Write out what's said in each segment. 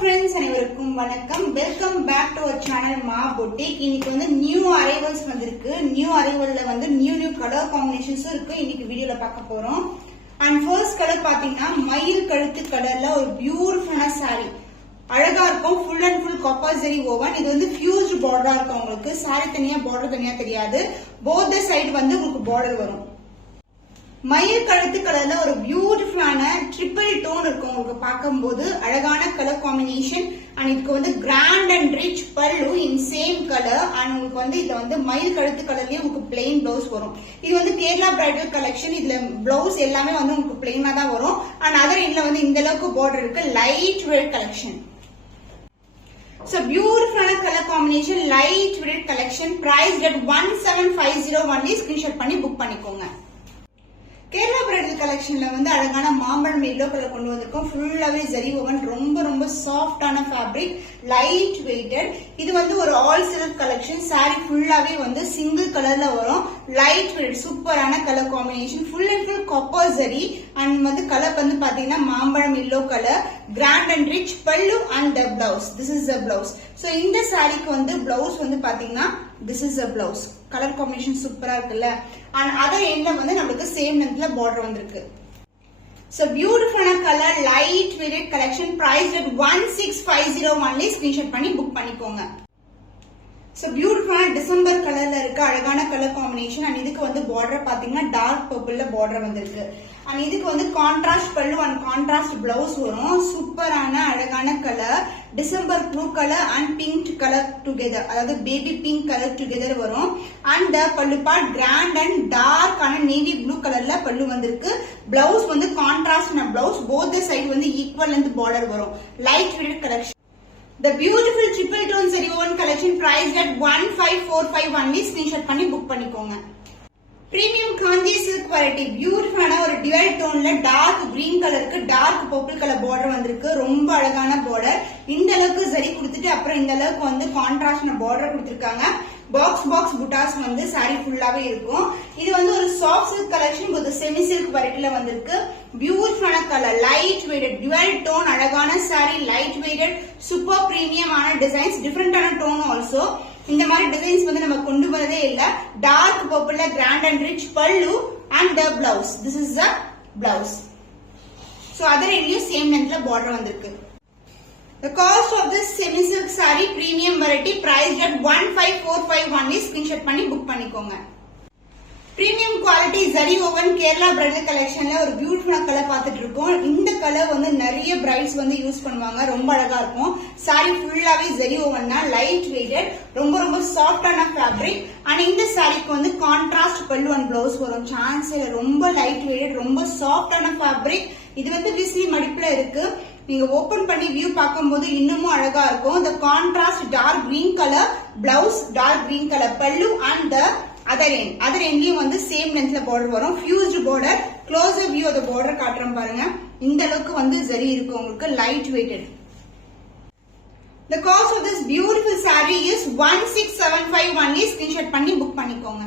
friends, அனைவருக்கும் வணக்கம். Welcome back to our channel Maa boutique. இன்னைக்கு வந்து நியூ அரைவல்ஸ் வந்திருக்கு. நியூ அரைவல்ல வந்து நியூ கலர் காம்பினேஷன்ஸும் இருக்கு. இன்னைக்கு வீடியோல பார்க்க போறோம். அண்ட் ஃபர்ஸ்ட் கலர் பாத்தீங்கன்னா மயில் கழுத்து கலர்ல ஒரு பியூட்டிஃபுல்லான saree. அழகா இருக்கும். Full and full copper zari woven. இது வந்து ஃபியூஸ்ட் பார்டரா இருக்கும். உங்களுக்கு saree தனியா பார்டர் தனியா தெரியாது. போத் தி சைடு வந்து உங்களுக்கு பார்டர் வரும். மயில் கழுத்து கலர்ல ஒரு பியூட்டிஃபுல்லான ட்ரிபிள் டோன் இருக்கும். உங்களுக்கு பார்க்கும்போது அழகான கலர் காம்பினேஷன். அண்ட் இதுக்கு வந்து கிராண்ட் அண்ட் ரிச் பல்லு இன் சேம் கலர். அண்ட் உங்களுக்கு வந்து இதுல வந்து மயில் கழுத்து கலர்லயே உங்களுக்கு பிளெயின் பிளவுஸ் வரும். இது வந்து கேரளா பிரைடல் கலெக்ஷன். இதுல பிளவுஸ் எல்லாமே வந்து உங்களுக்கு பிளெயினா தான் வரும். அண்ட் அதர் எண்ட்ல வந்து இந்த அளவுக்கு பார்டர் இருக்கு. Light weight collection. So beautiful color combination, light weight collection, priced at 1750 only. Screenshot பண்ணி புக் பண்ணிக்கோங்க. கேரளா பிரைடல் கலெக்ஷன்ல வந்து அழகான மாம்பழம் எல்லோ கலர் கொண்டு வந்திருக்கோம். ஃபுல்லாவே ஜரி ஓவன். ரொம்ப சாஃப்டான ஃபேப்ரிக், லைட் வெயிட்டட். இது வந்து ஒரு ஆல் சில்க் கலெக்ஷன். saree ஃபுல்லாவே வந்து சிங்கிள் கலர்ல வரும். லைட் வெயிட் சூப்பரான colour combination. Full and full copper zari. And வந்து கலர் வந்து பாத்தீங்கன்னா மாம்பழம் yellow colour. Grand and rich pallu and the blouse. This is the blouse. So இந்த சாரிக்கு வந்து பிளவுஸ் வந்து பாத்தீங்கன்னா this is a blouse. Colour combination சூப்பரா இருக்குல்ல. அண்ட் அதர் எண்ட்ல வந்து நமக்கு சேம் லென்த்ல பார்டர் வந்திருக்கு. So beautiful color, light weighted collection, priced at 1650 only. Screenshot பண்ணி புக் பண்ணிக்கோங்க. So beautiful டிசம்பர் கலர்ல இருக்க அழகான கலர் காம்பினேஷன். அண்ட் இதுக்கு வந்து பார்டர் பாத்தீங்கன்னா டார்க் பர்பிள்ல பார்டர் வந்திருக்கு. அண்ட் இதுக்கு வந்து கான்ட்ராஸ்ட் பல்லு அண்ட் கான்ட்ராஸ்ட் பிளவுஸ் வரும். சூப்பரான அழகான colour. December blue colour and pink colour together, அதாவது பேபி பிங்க் கலர் டுகெதர் வரும். And pallu part grand and dark ஆன நேவி ப்ளூ கலர்ல பல்லு வந்திருக்கு. பிளவுஸ் வந்து contrast blouse. Both the side வந்து ஈக்குவல் லென்த் பார்டர் வரும். Light weight collection. The beautiful triple tone zari woven collection, priced at 1545 only. Screenshot பண்ணி book பண்ணிக்கோங்க. Premium kanji silk variety, beautiful ஒரு dual toneல dark green கலருக்கு dark purple colour border வந்திருக்கு. ரொம்ப அழகான border. இந்த அளவுக்கு ஜரி கொடுத்துட்டு அப்புறம் இந்த அளவுக்கு வந்து கான்ட்ராஸ்ட் பார்டர் கொடுத்திருக்காங்க. பாக்ஸ் புட்டாஸ் வந்து saree ஃபுல்லாவே இருக்கும். இது வந்து ஒரு soft silk collection with semi silk வெரைட்டில வந்திருக்கு. பியூட்டிஃபுல்லான colour, light weighted, dual tone அழகான saree, light weighted, super premium ஆன டிசைன்ஸ், டிஃபரெண்டான டோன் ஆல்சோ. இந்த மாதிரி டிசைன்ஸ் வந்து நம்ம கொண்டு வரதே இல்ல. டார்க் பர்பிள்ல grand and rich pallu and the blouse. This is the blouse. So other எண்ட்லயும் சேம் லென்த்ல பார்டர் வந்திருக்கு. The cost of this semi silk saree premium variety, priced at 1545 only. Screenshot பண்ணி புக் பண்ணிக்கோங்க. Premium quality zari woven Kerala bridal collectionல ஒரு பியூட்டிஃபுல்லான colour பார்த்துட்டு இருக்கோம். இந்த கலர் வந்து நிறைய பிரைட்ஸ் வந்து யூஸ் பண்ணுவாங்க. ரொம்ப அழகா இருக்கும். saree ஃபுல்லாவே zari wovenனா லைட் வெயிட்டட், ரொம்ப சாஃப்டான ஃபேப்ரிக். அண்ட் இந்த சாரிக்கு வந்து கான்ட்ராஸ்ட் பல்லு அண்ட் பிளவுஸ் வரும். சான்ஸ் இல்ல. ரொம்ப லைட் வெயிட்டட், ரொம்ப சாஃப்டான ஃபேப்ரிக். இது வந்து விசிறி மடிப்புல இருக்கு. நீங்க ஓபன் பண்ணி வியூ பார்க்கும்போது இன்னமும் அழகா இருக்கும். இந்த contrast dark green colour blouse, dark green colour pallu and other எண்ட்லயும் வந்து சேம் லென்த்ல பார்டர் வரும். Fused border. க்ளோசர் வியூ அந்த பார்டர் காட்டுறோம் பாருங்க. இந்த அளவுக்கு வந்து ஜரி இருக்கு உங்களுக்கு. Light weighted. The cost of this beautiful saree is 1675 only. Screenshot பண்ணி புக் பண்ணிக்கோங்க.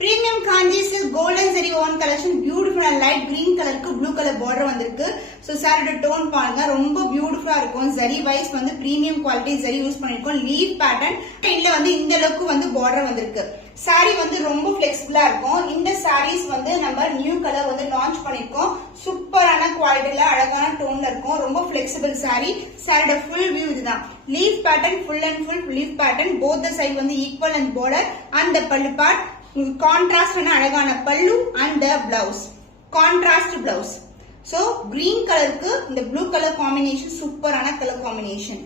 Premium kanji silk golden zari woven collection, beautiful and light green கலருக்கு blue color border வந்திருக்கு. So saree டோன் பாருங்க. ரொம்ப பியூட்டிஃபுல்லா இருக்கும். zari wise வந்து premium quality zari use பண்ணிருக்கோம். Leave pattern. இதுல வந்து இந்த அளவுக்கு வந்து border வந்திருக்கு. saree வந்து ரொம்ப flexible இருக்கும். இந்த sarees வந்து நம்ம நியூ கலர் வந்து லான்ச் பண்ணிருக்கோம். சூப்பரான குவாலிட்டில அழகான டோன்ல இருக்கும். ரொம்ப flexible saree. saree full view இதுதான். Leave pattern, full and full leaf pattern. both the side வந்து equal and border and the pallu part. Contrast அழகான pallu and blouse. Contrast blouse. So green கலருக்கு இந்த ப்ளூ கலர் காம்பினேஷன் சூப்பரான colour combination.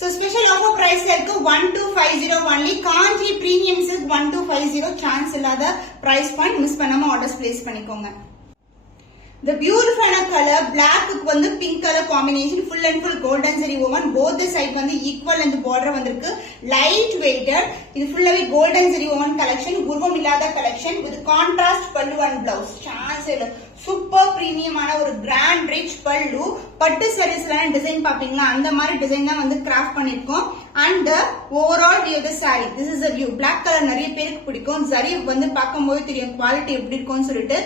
So special offer பிரைஸ்ல இருக்கு 1250 only. காஞ்சி premium silk 1250. Chance இல்லாத price point. Miss பண்ணாம orders place பண்ணிக்கோங்க. The beautiful color, black வந்து pink color combination, full and full golden zari woven. Both the side வந்து equal and border வந்திருக்கு. Light weighted. இது ஃபுல்லாவே golden zari woven collection. உருவம் இல்லாத collection with contrast pallu and blouse. Chance இல்ல. Super பிரீமியமான ஒரு grand rich பல்லு. பட்டு சாரீஸ்ல டிசைன் பாப்பீங்களா, அந்த மாதிரி டிசைன் தான் வந்து கிராஃப்ட் பண்ணிருக்கோம். And overall view of the saree. This is a view. Black color நிறைய பேருக்கு பிடிக்கும். zari வந்து பார்க்கும்போது தெரியும் குவாலிட்டி எப்படி இருக்கும்னு சொல்லிட்டு.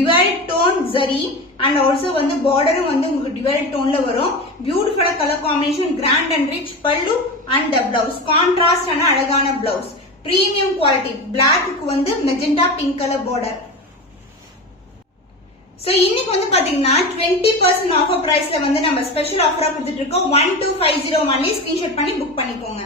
dual tone zari and also வந்து border வந்து உங்களுக்கு dual toneல வரும். பியூட்டிஃபுல்லா colour combination, grand and rich pallu and blouse. Contrast ஆன அழகான பிளவுஸ், பிரீமியம் குவாலிட்டி. பிளாக்கு வந்து magenta pink colour border. So இன்னைக்கு வந்து பாத்தீங்கன்னா 20% ஆஃபர் பிரைஸ்ல வந்து நம்ம ஸ்பெஷல் ஆஃபரா கொடுத்துட்டு இருக்கோம். 12501 ஸ்கிரீன்ஷாட் பண்ணி புக் பண்ணிக்கோங்க.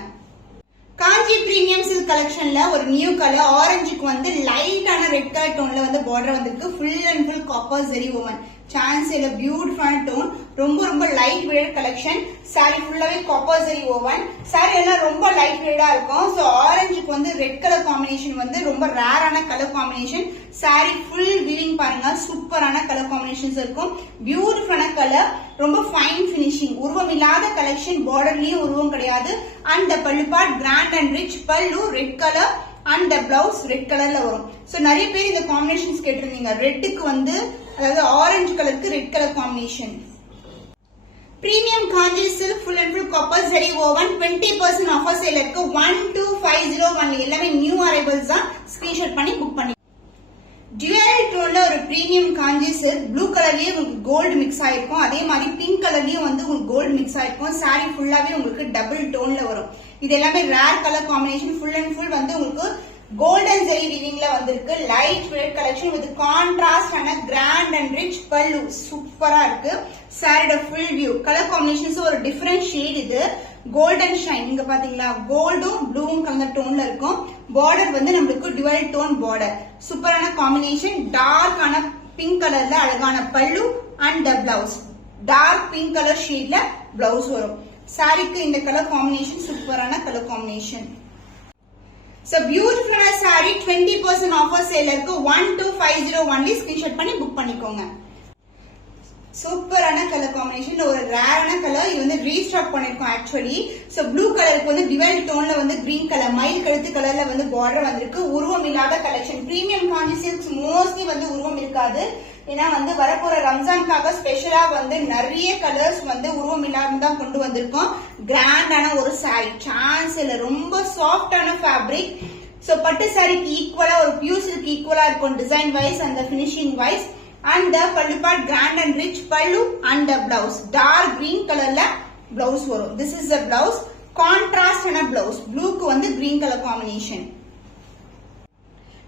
காஞ்சி பிரீமியம் சில்க் கலெக்ஷன்ல ஒரு நியூ கலர் ஆரஞ்சுக்கு வந்து லைட்டான ரெட் கலர் டோன்ல வந்து பார்டர் வந்திருக்கு. Full and full copper zari woven. Chance இல்ல, பியூட்டிஃபுல்லான டோன். ரொம்ப லைட் வெயிட் கலெக்ஷன். சாரி ஃபுல்லாவே காப்பர் ஜெரி ஓவன். சாரி எல்லாம் ரொம்ப லைட் வெயிட்டா இருக்கும். சோ ஆரஞ்சுக்கு வந்து ரெட் கலர் காம்பினேஷன் வந்து ரொம்ப ரேரான colour combination. Sari full weaving பாருங்க, சூப்பரான கலர் காம்பினேஷன்ஸ் இருக்கும். பியூட்டிஃபுல்லான கலர், ரொம்ப ஃபைன் பினிஷிங். உருவம் இல்லாத கலெக்ஷன், பார்டர்லயும் உருவம் கிடையாது. And pallu part grand and rich பல்லு, red colour and blouse red கலர்ல வரும். சோ நிறைய பேர் இந்த காம்பினேஷன்ஸ் கேட்டிருந்தீங்க. ரெட்டுக்கு வந்து அதாவது ஆரஞ்சு கலருக்கு red colour combination. Premium Kanchi silk full and full copper zari woven 20% offer sale இருக்கு. 12501 எல்லாமே நியூ அரைவல்ஸ் தான். ஸ்கிரீன்ஷாட் பண்ணி புக் பண்ணி. டியூரல் டோன்ல ஒரு பிரீமியம் காஞ்சி சில்க் ப்ளூ கலர்லயே உங்களுக்கு கோல்டு மிக்ஸ் ஆயிருக்கும். அதே மாதிரி பிங்க் கலர்லயும் வந்து உங்களுக்கு கோல்டு மிக்ஸ் ஆயிருக்கும். சாரி ஃபுல்லாவே உங்களுக்கு டபுள் டோன்ல வரும். இது எல்லாமே rare colour combination. Full and full வந்து உங்களுக்கு கோல்டன் ஜெரி வீவிங்ல வந்திருக்கு. Light weight collection with contrast ஆன கிராண்ட் அண்ட் ரிச் பல்லு. சூப்பரா இருக்கு. சாரியோட ஃபுல் வியூ கலர் காம்பினேஷன்ஸ் ஒரு டிஃபரெண்ட் ஷேட். இது கோல்டன் ஷைன். இங்க பாத்தீங்களா, கோல்டும் ப்ளூவும் கலர் டோன்ல இருக்கும். பார்டர் வந்து நம்மளுக்கு டுவல் டோன் பார்டர். சூப்பரான காம்பினேஷன். டார்க் ஆன பிங்க் கலர்ல அழகான pallu and blouse. Dark pink colour ஷேட்ல பிளவுஸ் வரும். சாரிக்கு இந்த கலர் காம்பினேஷன் சூப்பரான colour combination. So beautiful saree 20% offer sale இருக்கு. 12501 ஸ்கிரீன்ஷாட் பண்ணி புக் பண்ணிக்கோங்க. சூப்பரான கலர் காம்பினேஷன், ஒரு ரேரான கலர். இது வந்து ரீஸ்டாக் பண்ணிருக்கோம் ஆக்சுவலி. சோ ப்ளூ கலருக்கு வந்து டிவைல் டோன்ல வந்து கிரீன் கலர் மயில் கழுத்து கலர்ல வந்து பார்டர் வந்திருக்கு. உருவம் இல்லாத கலெக்ஷன். பிரீமியம் காஞ்சி சில்க்ஸ் மோஸ்ட்லி வந்து உருவம் இருக்காது. ஏன்னா வந்து வரப்போற ரம்ஜானுக்காக ஸ்பெஷலா வந்து நிறைய கலர்ஸ் வந்து உருவம் இல்லாம தான் கொண்டு வந்திருக்கோம். கிராண்டான ஒரு சாரி, சான்ஸ் இல்ல. ரொம்ப சாஃப்டான ஃபேப்ரிக். சோ பட்டு சாரிக்கு ஈக்குவலா ஒரு பியூர் சில்க் ஈக்குவலா இருக்கும் design wise and finishing wise. And pallu part grand and rich pallu and blouse dark green கலர்ல பிளவுஸ் வரும். This is the blouse. Contrast ஆன பிளவுஸ். ப்ளூக்கு வந்து green colour combination.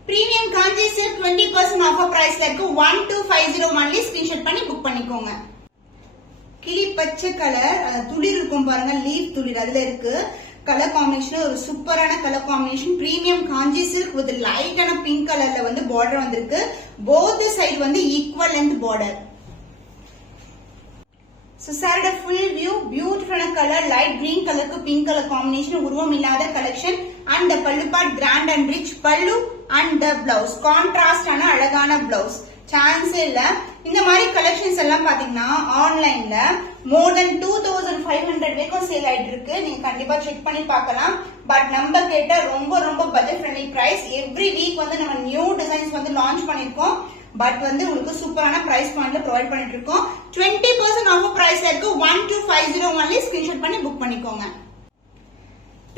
Premium Kanchi silk 20% offer பிரைஸ்ல இருக்கு. 12501 ஸ்கிரீன்ஷாட் பண்ணி புக் பண்ணிக்கோங்க. கிளி பச்சை கலர் துளிர் இருக்கும் பாருங்க, லீஃப் துளிர் அதுல இருக்கு. கலர் காம்பினேஷன் ஒரு சூப்பரான colour combination. Premium Kanchi silk with லைட்டான பிங்க் கலர்ல வந்து பார்டர் வந்திருக்கு. போத் சைடு வந்து equal length border. So saree full view, beautiful color, light green color ku pink color combination, உருவம் இல்லாத collection. and the pallu part grand and rich pallu and the blouse contrast ஆன அழகான blouse. Chance இல்ல. இந்த மாதிரி collections எல்லாம் பாத்தீங்கன்னா ஆன்லைன்ல more than 2500 வரைக்கும் சேல் ஆயிட்டு இருக்கு. நீங்க கண்டிப்பா செக் பண்ணி பார்க்கலாம். பட் நம்ம கேட்ட ரொம்ப budget friendly price. Every week வந்து நம்ம நியூ டிசைன்ஸ் வந்து லான்ச் பண்ணிருக்கோம். பட் வந்து உங்களுக்கு சூப்பரான பிரைஸ் பாயிண்ட்ல ப்ரொவைட் பண்ணிட்டு இருக்கோம். 20% ஆஃபர் பிரைஸ்ல இருக்கு. 12501 ஸ்கிரீன்ஷாட் பண்ணி புக் பண்ணிக்கோங்க.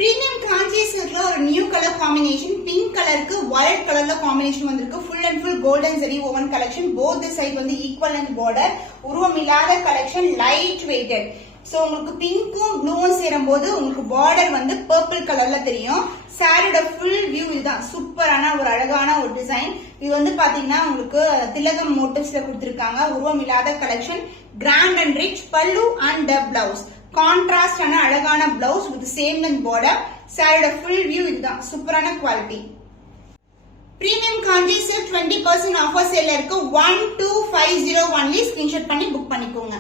பிரீமியம் காஞ்சி சில்க்ல ஒரு நியூ கலர் காம்பினேஷன். பிங்க் கலருக்கு வயலட் கலர்ல காம்பினேஷன் வந்திருக்கு. Full and full golden zari woven collection. Both side வந்து ஈக்குவல் அண்ட் பார்டர். உருவம் இல்லாத கலெக்ஷன், லைட் வெயிட்டட். சோ உங்களுக்கு பிங்க்கும் ப்ளூவும் சேரும் போது உங்களுக்கு பார்டர் வந்து பர்பிள் கலர்ல தெரியும். சாரியோட ஃபுல் வியூ இதுதான். சூப்பரான ஒரு அழகான ஒரு டிசைன். இது வந்து பாத்தீங்கன்னா உங்களுக்கு திலகம் மோட்டிவ்ஸ்ல கொடுத்திருக்காங்க. உருவம் இல்லாத collection. Grand and rich pallu and blouse. Contrast ஆன அழகான blouse with same length border. சாரியோட ஃபுல் வியூ இதுதான். சூப்பரான quality. Premium Kanchi silk 20% offer sale இருக்கு. 12501 ஸ்கிரீன்ஷாட் பண்ணி புக் பண்ணிக்கோங்க.